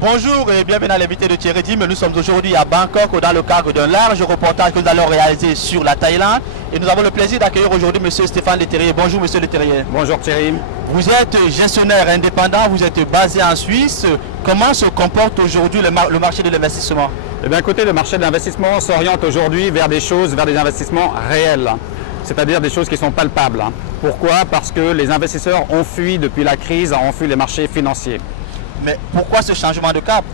Bonjour et bienvenue à l'invité de Thierry Dim. Nous sommes aujourd'hui à Bangkok dans le cadre d'un large reportage que nous allons réaliser sur la Thaïlande. Et nous avons le plaisir d'accueillir aujourd'hui M. Stéphane Leterrier. Bonjour M. Leterrier. Bonjour Thierry. Vous êtes gestionnaire indépendant, vous êtes basé en Suisse. Comment se comporte aujourd'hui le marché de l'investissement? Eh bien écoutez, le marché de l'investissement s'oriente aujourd'hui vers des investissements réels. C'est-à-dire des choses qui sont palpables. Pourquoi? Parce que les investisseurs ont fui depuis la crise, ont fui les marchés financiers. Mais pourquoi ce changement de cap?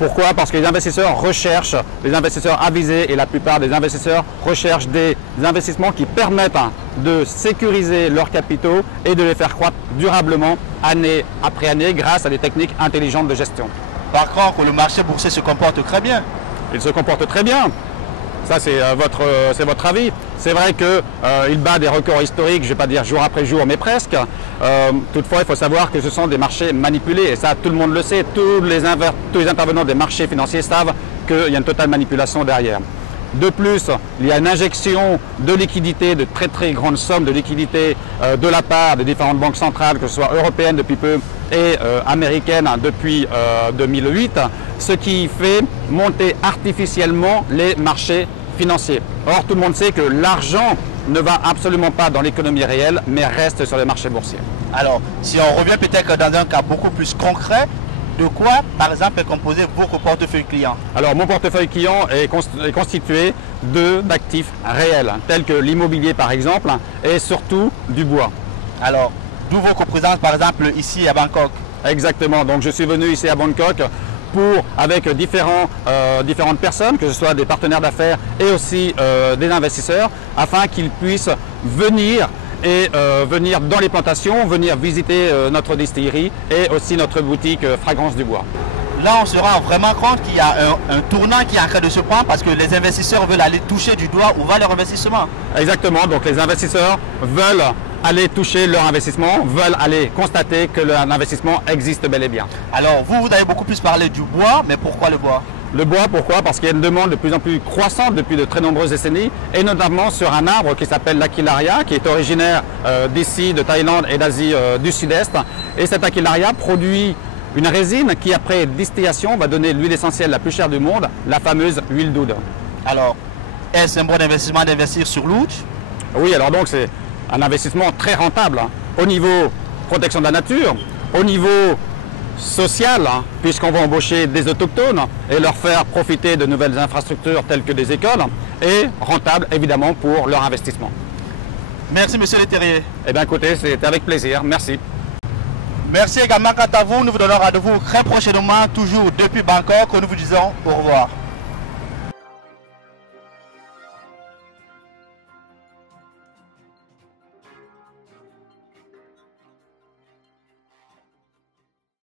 Pourquoi? Parce que les investisseurs recherchent, les investisseurs avisés et la plupart des investisseurs recherchent des investissements qui permettent de sécuriser leurs capitaux et de les faire croître durablement année après année grâce à des techniques intelligentes de gestion. Par contre, le marché boursier se comporte très bien. Il se comporte très bien. Ça, c'est votre avis. C'est vrai qu'il bat des records historiques, je ne vais pas dire jour après jour, mais presque. Toutefois, il faut savoir que ce sont des marchés manipulés. Et ça, tout le monde le sait. Tous les intervenants des marchés financiers savent qu'il y a une totale manipulation derrière. De plus, il y a une injection de liquidités, de très grandes sommes de liquidités de la part des différentes banques centrales, que ce soit européennes depuis peu et américaines depuis 2008, ce qui fait monter artificiellement les marchés financiers. Or, tout le monde sait que l'argent ne va absolument pas dans l'économie réelle, mais reste sur les marchés boursiers. Alors, si on revient peut-être dans un cas beaucoup plus concret, de quoi, par exemple, est composé votre portefeuille client? Alors, mon portefeuille client est constitué d'actifs réels, tels que l'immobilier par exemple, et surtout du bois. Alors, d'où votre présence, par exemple, ici à Bangkok? Exactement, donc je suis venu ici à Bangkok avec différentes personnes, que ce soit des partenaires d'affaires et aussi des investisseurs, afin qu'ils puissent venir dans les plantations, venir visiter notre distillerie et aussi notre boutique Fragrance du Bois. Là, on se rend vraiment compte qu'il y a un tournant qui est en train de se prendre parce que les investisseurs veulent aller toucher du doigt où va leur investissement. Exactement, donc les investisseurs veulent aller toucher leur investissement, veulent aller constater que leur investissement existe bel et bien. Alors, vous avez beaucoup plus parlé du bois, mais pourquoi le bois? Le bois, pourquoi? Parce qu'il y a une demande de plus en plus croissante depuis de très nombreuses décennies, et notamment sur un arbre qui s'appelle l'aquilaria, qui est originaire d'ici, de Thaïlande et d'Asie du Sud-Est. Et cet aquilaria produit une résine qui, après distillation, va donner l'huile essentielle la plus chère du monde, la fameuse huile d'oud. Alors, est-ce un bon investissement d'investir sur l'oud? Oui, alors donc c'est un investissement très rentable au niveau protection de la nature, au niveau social, puisqu'on va embaucher des autochtones et leur faire profiter de nouvelles infrastructures telles que des écoles, et rentable évidemment pour leur investissement. Merci M. Leterrier. Eh bien écoutez, c'était avec plaisir, merci. Merci également quant à vous, nous vous donnons rendez-vous très prochainement, toujours depuis Bangkok, nous vous disons au revoir.